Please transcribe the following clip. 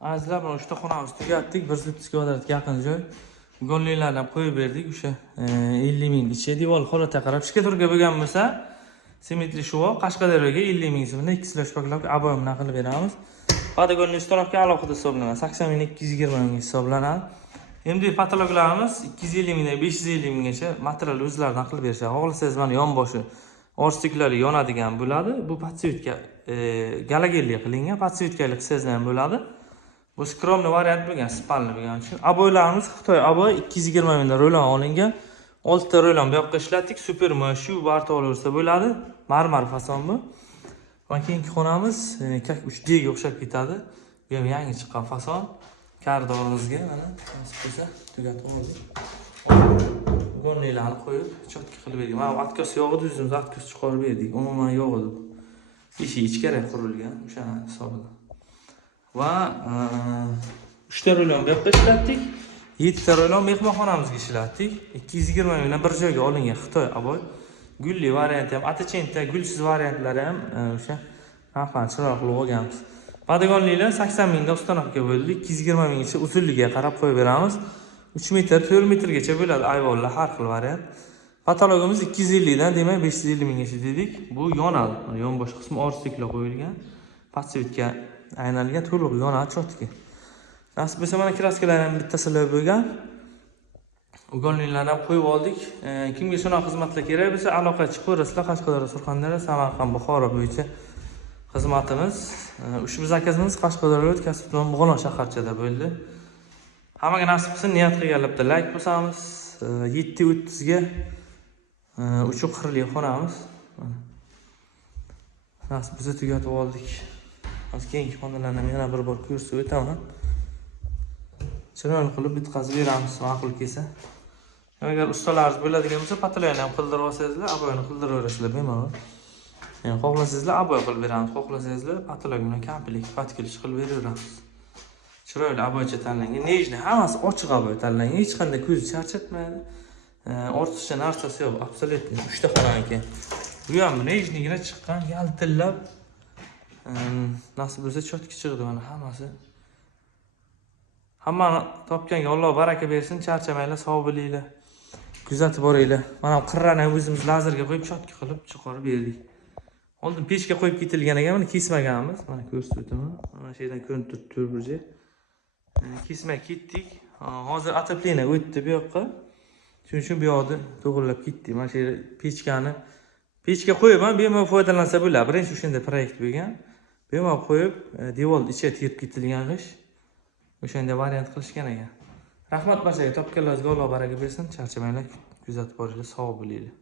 Azizlar, mana uchta xonamizni tugatdik. 130 kvadratga yaqin joy. Gonlilardan qo'yib berdik. O'sha 50 ming ichi devor holatiga qarab shkaturka bo'lgan bo'lsa, simmetri shuvo Qashqadaryoga 50 ming so'mdan 2 slosh paklab aboyimdan qilib beramiz. Podogonli uстановка alohida hisoblanadi. 80 ming 220 ming hisoblanadi. Endi patologlarimiz 250 mingdan 550 minggacha material o'zlaridan qilib berishadi. Xohlasangiz mana yonboshi orstiklari yonadigan bo'ladi. Bu подсветка galogenli qilingan подсветкали qilsangiz ham bo'ladi. Bu skromniy variant bo'lgan, spalni bo'lgani uchun. Aboylarimiz Xitoy aboy 220 mingdan ro'lon olingan. 6 ta ro'lon bu yoqqa ishlatdik. Super shu barta olaversa bo'ladi. Marmar fason bu. Va keyingi xonamiz kak 3D ga o'xshab ketadi. Bu ham yangi chiqqan fason. Koridorimizga mana nasib bo'lsa tugatib oldik. Gonlilarni qo'yib, chotka qilib berdik. Mana atkos yo'q edi, o'zimiz atkos chiqarib berdik. Umuman yo'q edi. Eshik ichkari qurilgan, o'sha hisobida. Va 3 ta ro'lon bu yoqqa ishlatdik. 7 ta ro'lon mehmonxonamizga ishlatdik. 220 mingdan bir joyga olingan Xitoy aboy. Gulli varianti ham, atachenta, gulsiz variantlari ham o'sha narxlar chiroqli olganmiz. Podogonlilar 80 mingdan uстановка bo'ldi. 220 minggacha uzunligiga qarab qo'yib beramiz. 3 metr, 4 metrgacha bo'ladi ayvonlar, har xil variant. Patologimiz 250 dan demak 550 minggacha dedik. Bu yonadi. Yonbosh qismi orstiklab qo'yilgan. Подсветка aylangan, to'liq yonadi chotka. Nasib bo'lsa mana kraskalar ham bittasida bo'lgan. Ugonlilardan qo'yib oldik. Kimga shunaqa xizmatlar kerak bo'lsa, aloqa chiqib ko'rasizlar. Qashqadaryo, Surxondaryo, Samarqand, Buxoro bo'yicha xizmatimiz. Ushbu zakazimiz Qashqadaryo Kasb-Tuman Bug'olon shaharchada bo'ldi. Hammaga nasib qilsin, niyat qilganlar bilan like bosamiz. 730 ga 340 xonamiz. Nasib bo'lsa tugatib oldik. Hozir keyingi xonalarni yana bir bor ko'rsatib o'taman. Chiroyli qilib bitkazib beramiz, ma'qul kelsa. Agar ustalaringiz bo'ladigan bo'lsa, patologiyani ham qildirib olsangizlar, aboyini qildirib berasizlar bemalol. Yani xohlasangizlar aboy qilib beramiz, xohlasangizlar patologiya bilan komplet patkilish qilib beraveramiz. Chiroyli aboycha tanlangan. Nejni hammasi ochiq aboy tanlangan. Hech qanday ko'z charchatmaydi. Ortiqcha narsasi yo'q, absolutni. 3 ta xonaniki. Bu ham nejnigina chiqqan, yaltillab. Nasib bo'lsa chotka chiqdi mana hammasi. Hammani topganga Alloh baraka bersin, charchamanglar, sog' bo'linglar. Kuzatib boringlar. Mana qirrani o'zimiz lazerga qo'yib chotka qilib chiqarib berdik. Oldin pechga qo'yib ketilgan ekan, mana kesmaganmiz. Mana ko'rsatib o'taman. Mana shu yerdan ko'rinib turibdi burji. Kesmay ketdik. Hozir otopleniya o'tdi bu yoqqa. Shuning uchun bu yoqni to'g'rilab ketdik. Mana shu yer pechga qo'yib, bemalol foydalansa bo'ladi. Birinchi o'shanda proyekt bo'lgan. Bemalol qo'yib, devor ichiga terib ketilgan g'ish. O'shanda variant qilishgan ekan. Rahmat barchaga, topganlaringizga Alloh baraka bersin. Charchamanglar, kuzatib boringlar, sog' bo'linglar.